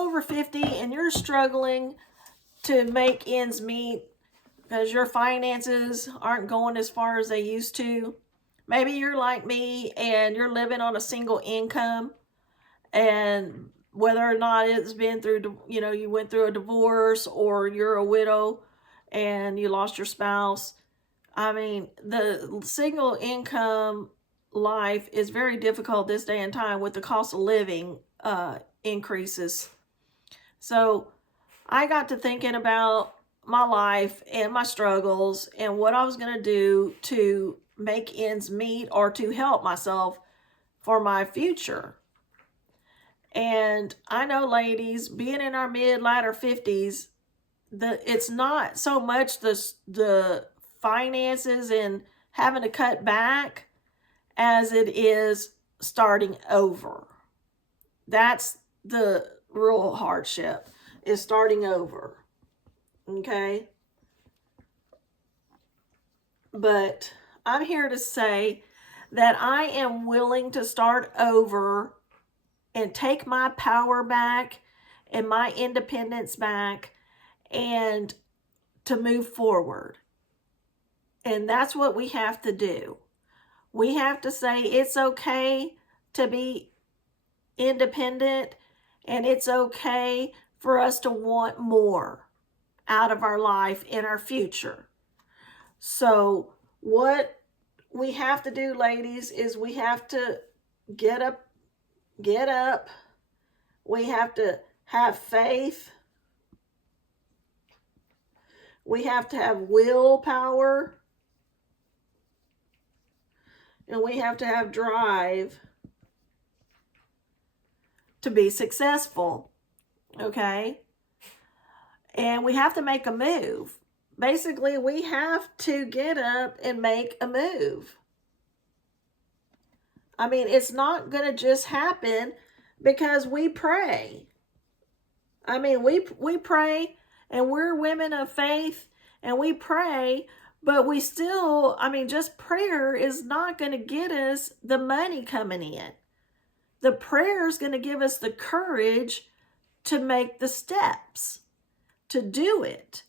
over 50 and you're struggling to make ends meet because your finances aren't going as far as they used to, maybe you're like me and you're living on a single income, and whether or not it's been through, you went through a divorce or you're a widow and you lost your spouse. I mean, the single income life is very difficult this day and time with the cost of living increases. So I got to thinking about my life and my struggles and what I was going to do to make ends meet or to help myself for my future. And I know, ladies, being in our latter 50s, it's not so much the finances and having to cut back as it is starting over. That's the real hardship, is starting over. Okay? But I'm here to say that I am willing to start over and take my power back and my independence back and to move forward. And that's what we have to do. We have to say it's okay to be independent, and it's okay for us to want more out of our life in our future. So what we have to do, ladies, is we have to get up. We have to have faith. We have to have willpower. And we have to have drive to be successful. Okay? And we have to make a move. Basically, we have to get up and make a move. I mean, it's not going to just happen because we pray. I mean, we pray, and we're women of faith, and we pray, but we still, just prayer is not going to get us the money coming in. The prayer is going to give us the courage to make the steps, to do it.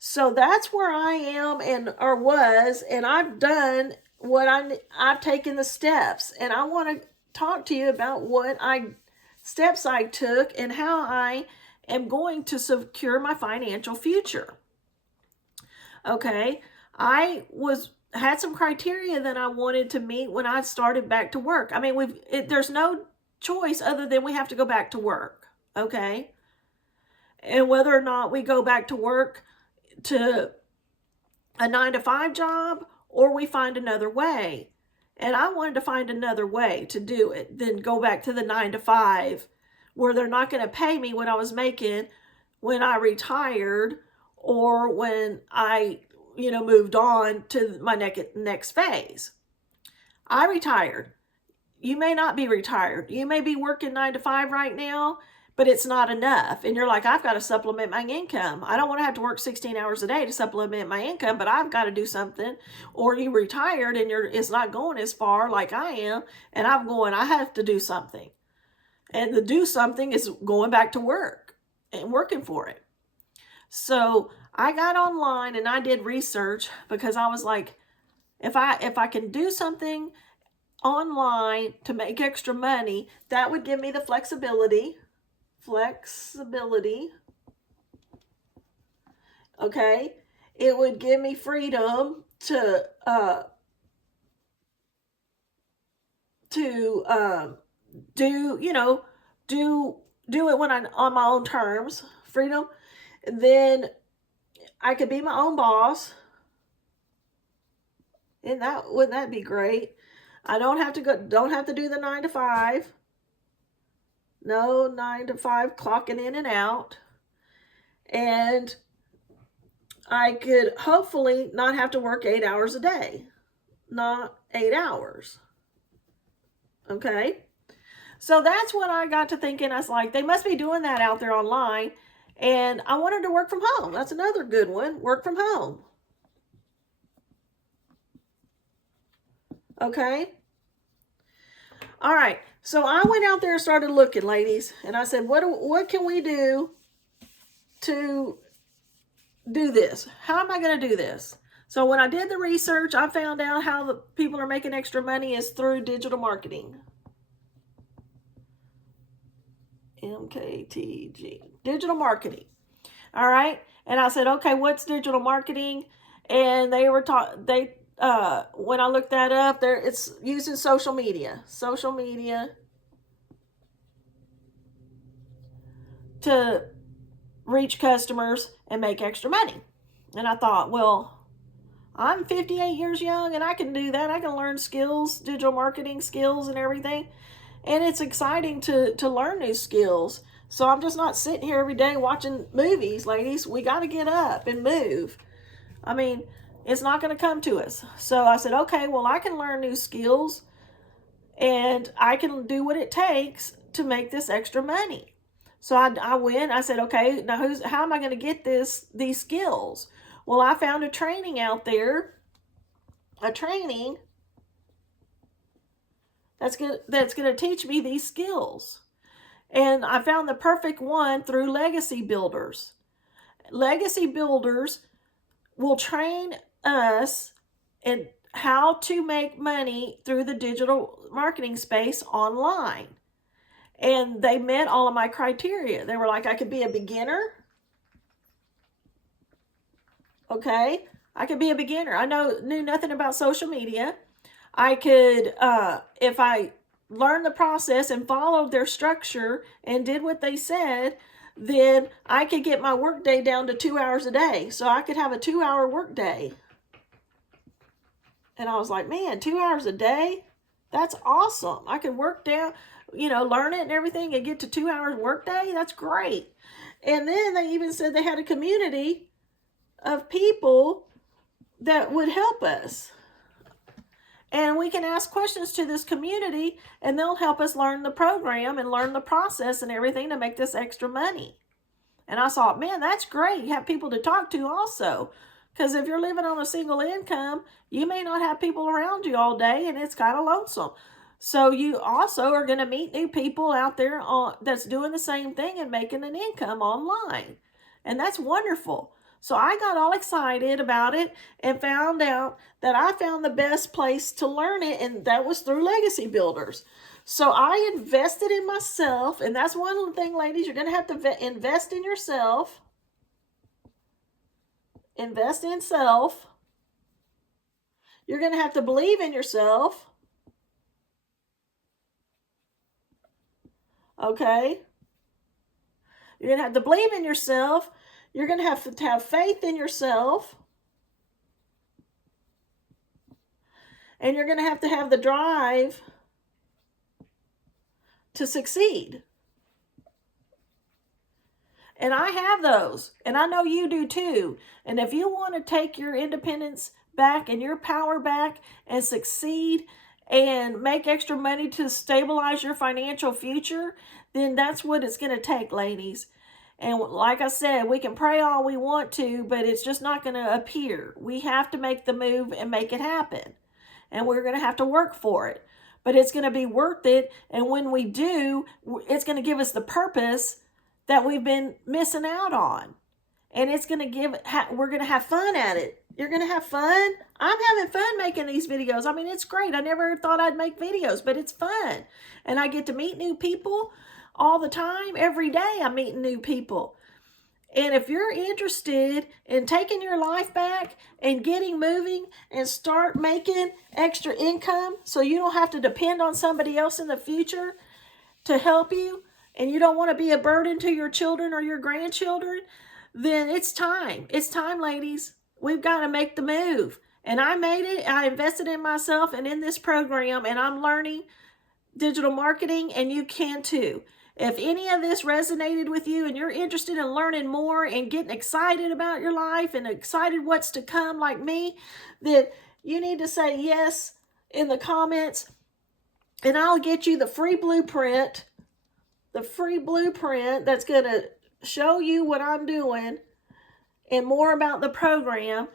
So that's where I am or was, and I've done what I've taken the steps, and I want to talk to you about steps I took and how I am going to secure my financial future. Okay, I had some criteria that I wanted to meet when I started back to work. I mean, there's no choice other than we have to go back to work. Okay, and whether or not we go back to work to a 9-to-5 job, or we find another way. And I wanted to find another way to do it than go back to the 9-to-5 where they're not going to pay me what I was making when I retired or when I, moved on to my next phase. I retired. You may not be retired. You may be working 9-to-5 right now, but it's not enough. And you're like, I've got to supplement my income. I don't want to have to work 16 hours a day to supplement my income, but I've got to do something. Or you retired and it's not going as far like I am. And I have to do something. And the do something is going back to work and working for it. So I got online and I did research because I was like, if I can do something online to make extra money, that would give me the flexibility. Okay, it would give me freedom to do it when I'm on my own terms. Freedom. And then I could be my own boss. And wouldn't that be great? I don't have to do the 9-to-5. No 9-to-5 clocking in and out. And I could hopefully not have to work 8 hours a day. Not 8 hours. Okay? So that's what I got to thinking. I was like, they must be doing that out there online. And I wanted to work from home. That's another good one. Work from home. Okay? All right. So I went out there and started looking, ladies, and I said, what can we do to do this? How am I going to do this? So when I did the research, I found out how the people are making extra money is through digital marketing. MKTG, digital marketing. All right. And I said, okay, what's digital marketing? And they were when I looked that up, there it's using social media to reach customers and make extra money. And I thought, well, I'm 58 years young and I can do that. I can learn skills, digital marketing skills and everything. And it's exciting to learn new skills. So I'm just not sitting here every day watching movies, ladies. We got to get up and move. I mean, it's not going to come to us. So I said, okay, well, I can learn new skills and I can do what it takes to make this extra money. So I went, I said, okay, now how am I going to get these skills? Well, I found a training out there, a training that's going to teach me these skills. And I found the perfect one through Legacy Builders. Legacy Builders will train us in how to make money through the digital marketing space online. And they met all of my criteria. They were like, I could be a beginner. Okay, I could be a beginner. I knew nothing about social media. I could, if I learned the process and followed their structure and did what they said, then I could get my workday down to 2 hours a day. So I could have a 2-hour workday. And I was like, man, 2 hours a day? That's awesome. I could work down, learn it and everything and get to 2 hours workday. That's great. And then they even said they had a community of people that would help us. And we can ask questions to this community and they'll help us learn the program and learn the process and everything to make this extra money. And I thought, man, that's great. You have people to talk to also. Because if you're living on a single income, you may not have people around you all day and it's kind of lonesome. So you also are going to meet new people out there that's doing the same thing and making an income online. And that's wonderful. So I got all excited about it and found out that I found the best place to learn it, and that was through Legacy Builders. So I invested in myself, and that's one thing, ladies, you're going to have to invest in yourself. Invest in self. You're going to have to believe in yourself. Okay? You're going to have to believe in yourself. You're going to have faith in yourself. And you're going to have the drive to succeed. And I have those. And I know you do too. And if you want to take your independence back and your power back and succeed and make extra money to stabilize your financial future, then that's what it's going to take, ladies. And like I said, we can pray all we want to, but it's just not going to appear. We have to make the move and make it happen. And we're going to have to work for it. But it's going to be worth it. And when we do, it's going to give us the purpose that we've been missing out on. And it's going to we're going to have fun at it. You're going to have fun. I'm having fun making these videos. I mean, it's great. I never thought I'd make videos, but it's fun. And I get to meet new people all the time. Every day I'm meeting new people. And if you're interested in taking your life back and getting moving and start making extra income so you don't have to depend on somebody else in the future to help you, and you don't want to be a burden to your children or your grandchildren, then it's time. It's time, ladies. We've got to make the move. And I made it. I invested in myself and in this program, and I'm learning digital marketing, and you can too. If any of this resonated with you and you're interested in learning more and getting excited about your life and excited what's to come like me, then you need to say yes in the comments, and I'll get you the free blueprint that's going to show you what I'm doing and more about the program.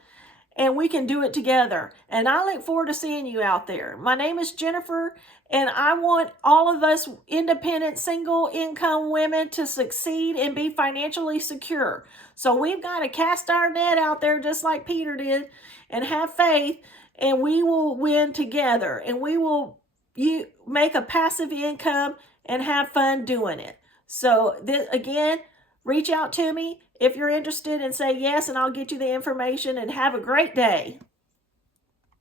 and we can do it together. And I look forward to seeing you out there. My name is Jenifer, and I want all of us independent, single income women to succeed and be financially secure. So we've got to cast our net out there just like Peter did and have faith, and we will win together, and we will make a passive income and have fun doing it. So this, again, reach out to me if you're interested and say yes, and I'll get you the information, and have a great day.